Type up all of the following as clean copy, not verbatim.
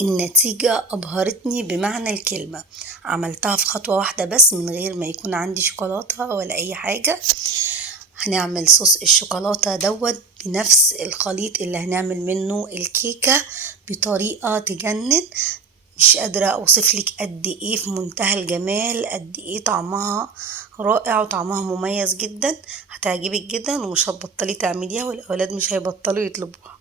النتيجة أبهرتني بمعنى الكلمة. عملتها في خطوة واحدة بس من غير ما يكون عندي شوكولاتة ولا أي حاجة. هنعمل صوص الشوكولاتة دوت بنفس الخليط اللي هنعمل منه الكيكة بطريقة تجنن. مش قادرة أوصفلك قد إيه في منتهى الجمال، قد إيه طعمها رائع وطعمها مميز جدا. هتعجبك جدا ومش هتبطلي تعمليها، والأولاد مش هيبطلوا يطلبوها.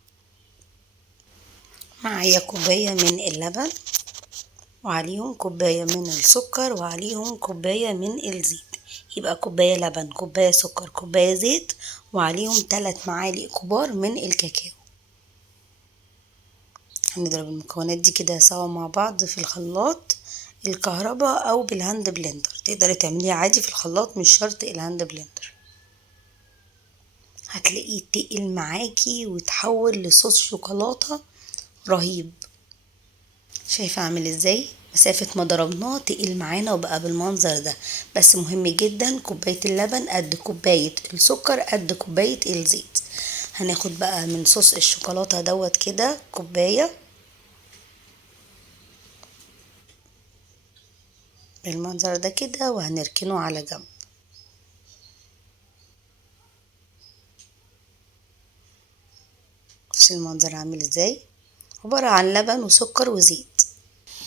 معايا كوباية من اللبن، وعليهم كوباية من السكر، وعليهم كوباية من الزيت. يبقى كوباية لبن، كوباية سكر، كوباية زيت، وعليهم 3 معالق كبار من الكاكاو. هنضرب المكونات دي كده سوا مع بعض في الخلاط الكهرباء او بالهاند بلندر. تقدري تعمليها عادي في الخلاط، مش شرط الهاند بلندر. هتلاقيه تقل معاكي وتحول لصوص شوكولاتة رهيب. شايفة عامل ازاي؟ مسافة ما ضربناه تقل معانا وبقى بالمنظر ده. بس مهم جدا كوباية اللبن قد كوباية السكر قد كوباية الزيت. هناخد بقى من صوص الشوكولاتة دوت كده كوباية بالمنظر ده كده، وهنركنه على جنب. بصي المنظر عامل ازاي، عبارة عن لبن وسكر وزيت.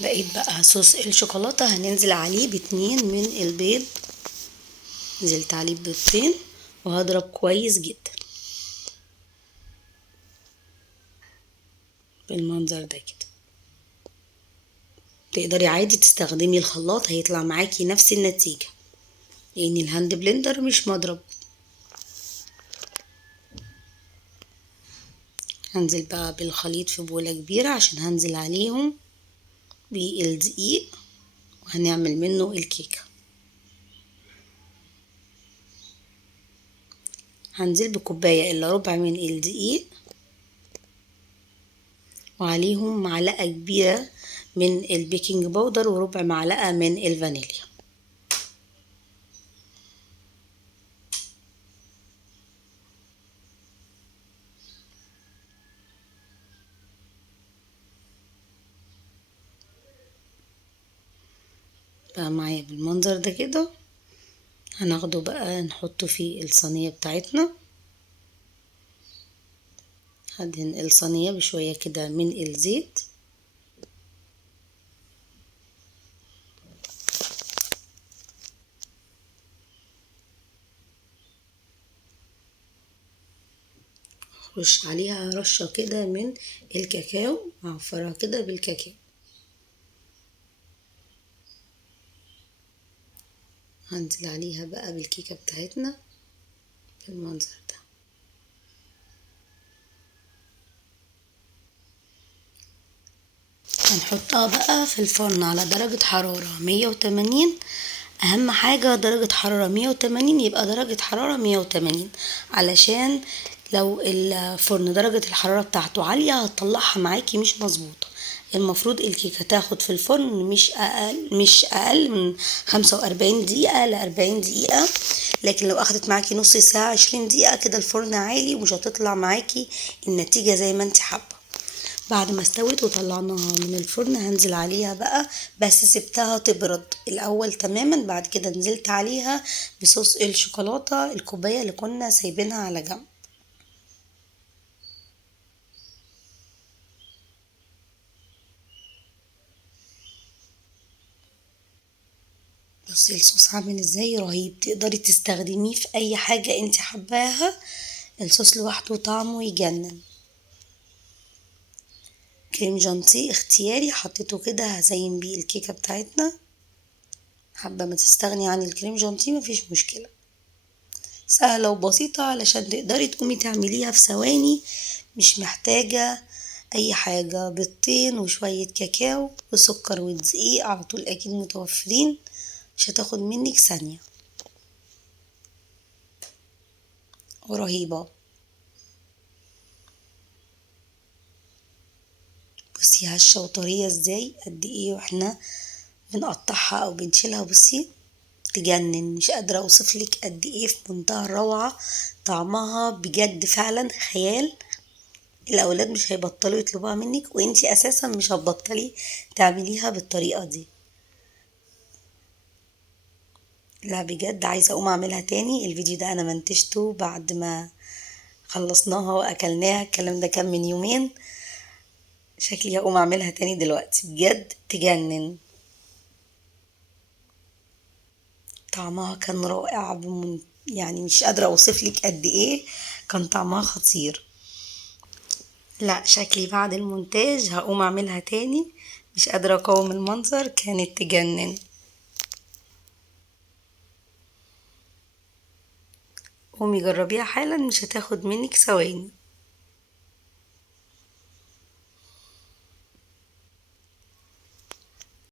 بقيت بقى صوص الشوكولاتة هننزل عليه ب2 من البيض. نزلت عليه بيضتين وهضرب كويس جدا بالمنظر ده كده. تقدري عادي تستخدمي الخلاط، هيطلع معاكي نفس النتيجة، لان الهاند بلندر مش مضرب. هنزل بقى بالخليط في بولة كبيرة عشان هنزل عليهم بالدقيق وهنعمل منه الكيكة. هنزل بكوباية الا ربع من الدقيق، وعليهم معلقة كبيرة من البيكنج باودر وربع معلقة من الفانيليا. بقى معايا بالمنظر ده كده. هناخده بقى نحطه في الصينية بتاعتنا. هدهن الصينية بشوية كده من الزيت. رش عليها رشة كده من الكاكاو، هعفرها كده بالكاكاو. هنزل عليها بقى بالكيكة بتاعتنا بالمنظر ده. هنحطها بقى في الفرن على درجة حرارة 180. اهم حاجة درجة حرارة 180، يبقى درجة حرارة 180 علشان لو الفرن درجة الحرارة بتاعته عالية هتطلعها معاكي مش مظبوطة. المفروض الكيكة تاخد في الفرن مش اقل من 45 دقيقة ل40 دقيقة. لكن لو اخدت معاكي نص ساعة 20 دقيقة كده الفرن عالي ومش هتطلع معاكي النتيجة زي ما انت حابة. بعد ما استوت وطلعناها من الفرن هنزل عليها بقى، بس سبتها تبرد الاول تماما. بعد كده نزلت عليها بصوص الشوكولاتة الكوباية اللي كنا سايبينها على جنب. بصي الصوص عامل ازاي رهيب، تقدري تستخدميه في اي حاجة انت حباها. الصوص لوحده طعمه يجنن. كريم جانتيه اختياري حطيته كده هزين بيه الكيكة بتاعتنا. حابة ما تستغني عن الكريم جانتيه مفيش مشكلة، سهلة وبسيطة علشان تقدري تقومي تعمليها في ثواني. مش محتاجة اي حاجة، بيضتين وشوية كاكاو وسكر ودقيق على طول اكيد متوفرين، مش هتاخد منك ثانية ورهيبة. بصي هشة وطرية ازاي قد ايه واحنا بنقطعها او بنشيلها. بصي تجنن، مش قادرة اوصفلك قد ايه في منتهى الروعة. طعمها بجد فعلا خيال. الأولاد مش هيبطلوا يطلبوها منك، وانتي أساسا مش هتبطلي تعمليها بالطريقة دي. لا بجد عايزة أقوم أعملها تاني. الفيديو ده أنا منتجته بعد ما خلصناها وأكلناها، الكلام ده كان من يومين. شكلي هقوم أعملها تاني دلوقتي، بجد تجنن. طعمها كان رائع يعني مش قادرة أوصفلك قد إيه كان طعمها خطير. لا شكلي بعد المونتاج هقوم أعملها تاني، مش قادرة أقاوم المنظر، كانت تجنن. قومي جربيها حالا، مش هتاخد منك ثواني.